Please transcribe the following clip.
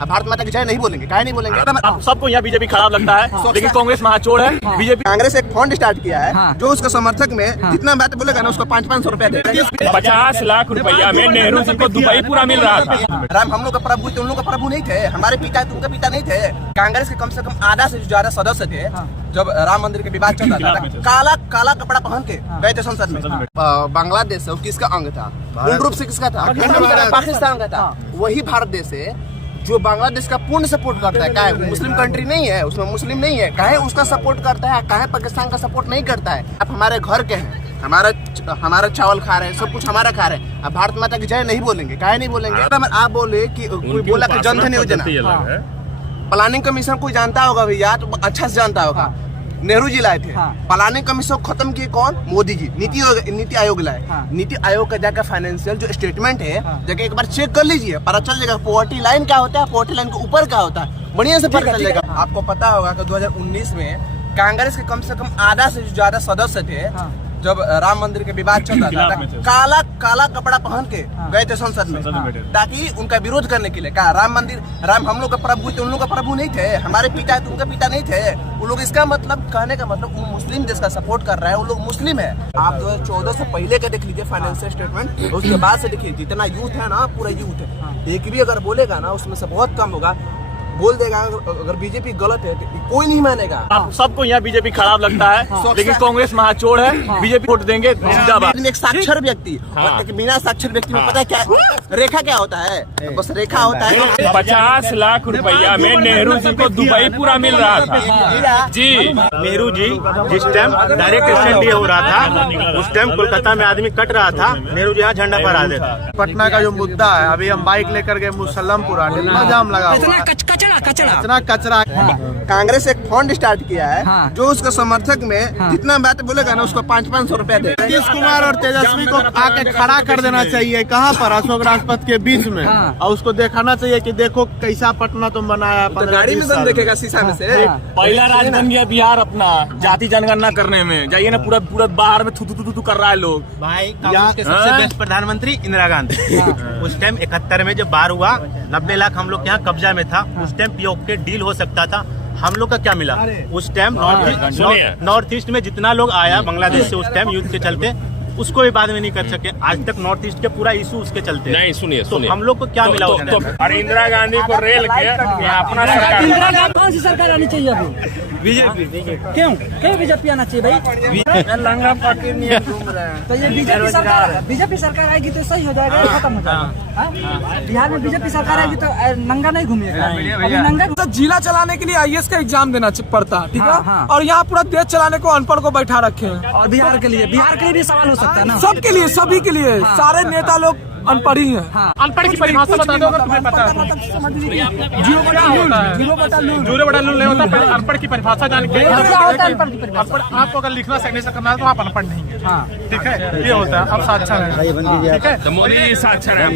अब भारत माता की जय नहीं बोलेंगे, काहे नहीं बोलेंगे? सबको यहाँ बीजेपी खराब लगता है, लेकिन कांग्रेस महाचोर है। बीजेपी कांग्रेस एक फंड स्टार्ट किया है जो उसका समर्थक में जितना बात बोलेगा ना उसको 500-500 रुपया दे। 50 लाख रुपया में नेहरू जी को दुबई पूरा मिल रहा था। राम हम लोग का प्रभु थे, उन लोग का प्रभु नहीं थे, हमारे पिता उनका पिता नहीं थे। कांग्रेस के कम से कम आधा से ज्यादा सदस्य थे जब राम मंदिर के विवाद चल रहा था, काला काला कपड़ा पहन के गए थे संसद में। बांग्लादेश है, किसका अंग था? पूर्ण रूप से किसका था? पाकिस्तान का था। वही भारत देश है जो बांग्लादेश का पूर्ण सपोर्ट करता है। काहे मुस्लिम कंट्री नहीं है, उसमें मुस्लिम नहीं है, काहे उसका सपोर्ट करता है, काहे पाकिस्तान का सपोर्ट नहीं करता है? आप हमारे घर के हैं, हमारा चावल खा रहे हैं, सब कुछ हमारा खा रहे हैं, अब भारत माता की जय नहीं बोलेंगे, काहे नहीं बोलेंगे? आप बोले कि कोई बोला कि जनधन योजना प्लानिंग कमीशन कोई जानता होगा भैया, तो अच्छा से जानता होगा। नेहरू जी लाए थे प्लानिंग कमीशन, खत्म किए कौन? मोदी जी। नीति आयोग लाए। नीति आयोग का जाकर फाइनेंशियल जो स्टेटमेंट है जाके एक बार चेक कर लीजिए, पता चल जाएगा पॉवर्टी लाइन क्या होता है, पॉवर्टी लाइन के ऊपर क्या होता है, बढ़िया से पता चल जाएगा। आपको पता होगा कि 2019 में कांग्रेस के कम से कम आधा से ज्यादा सदस्य थे जब राम मंदिर के विवाद चल रहा था, काला काला कपड़ा पहन के गए थे संसद में ताकि उनका विरोध करने के लिए। कहा राम मंदिर, राम हम लोग का प्रभु थे, उन लोग का प्रभु नहीं थे, हमारे पिता उनका पिता नहीं थे। वो लोग, इसका मतलब कहने का मतलब वो मुस्लिम देश का सपोर्ट कर रहा है, वो लोग मुस्लिम है। आप 2014 से पहले का देख लीजिए फाइनेंशियल स्टेटमेंट, उसके बाद से देखिए जितना यूथ है ना, पूरा यूथ है, एक भी अगर बोलेगा ना उसमें से बहुत कम होगा बोल देगा अगर बीजेपी गलत है तो कोई नहीं मानेगा। सबको यहाँ बीजेपी खराब लगता है, लेकिन कांग्रेस महाचोर है। बीजेपी वोट देंगे जिंदाबाद। एक साक्षर व्यक्ति और एक बिना साक्षर व्यक्ति में पता क्या रेखा क्या होता है? बस रेखा होता है। 50 लाख रुपया में नेहरू जी को दुबई पूरा मिल रहा था जी। नेहरू जी जिस टाइम डायरेक्ट एक्सीडेंट हो रहा था, उस टाइम कोलकाता में आदमी कट रहा था, नेहरू जी यहाँ झंडा फहरा देता। पटना का जो मुद्दा है, अभी हम बाइक लेकर गए मुसल्लमपुरा, इतना जाम लगा, इतना कचरा। कांग्रेस एक फंड स्टार्ट किया है जो उसका समर्थक में जितना बात बोलेगा ना उसको 500-500 रुपया दे। नीतीश कुमार और तेजस्वी को आके खड़ा कर देना चाहिए, कहाँ पर? अशोक राजपथ के बीच में, और उसको दिखाना चाहिए कि देखो कैसा पटना तुम बनाया। तो गाड़ी में दम देखेगा शीशा में से। पहला राज्य बन गया बिहार अपना जाति जनगणना करने में। जाइए ना, पूरा बाहर में थू कर रहा है लोग। भाई कांग्रेस के सबसे बेस्ट प्रधानमंत्री इंदिरा गांधी। उस टाइम 71 में जब बार हुआ, 90 लाख हम लोग के यहाँ कब्जा में था, उस टाइम पीओके डील हो सकता था। हम लोग का क्या मिला उस टाइम? नॉर्थ ईस्ट में जितना लोग आया बांग्लादेश से उस टाइम युद्ध के चलते, उसको भी बाद में नहीं कर सके। आज तक नॉर्थ ईस्ट के पूरा इशू उसके चलते नहीं। सुनिए तो हम लोग को क्या मिला? और इंदिरा गांधी को रेल के अपना सरकार, इंदिरा गांधी कौन सी सरकार आनी चाहिए अभी? बीजेपी। क्यों बीजेपी आना चाहिए भाई? लंगा पार्टी नहीं घूम रहे हैं तो ये बीजेपी सरकार आएगी तो सही हो जाएगा, खत्म हो जाएगा। बिहार में बीजेपी सरकार आएगी तो नंगा नहीं घूमिएगा। अभी नंगा तो जिला चलाने के लिए आईएएस का एग्जाम देना पड़ता, ठीक है? और यहाँ पूरा देश चलाने को अनपढ़ को बैठा रखे हैं। और बिहार के लिए भी सवाल हो सकता है ना? सबके लिए, सभी के लिए, सारे नेता लोग अनपढ़ ही है। अनपढ़ की परिभाषा बता दो अगर तुम्हें पता है। जीरो बटा लूल नहीं होता। पहले अनपढ़ की परिभाषा जान के, अनपढ़ आपको अगर लिखना सिग्नेचर करना है तो आप अनपढ़ नहीं है, ठीक है? ये होता है। अब साक्षर है, ठीक है? मोदी साक्षर है।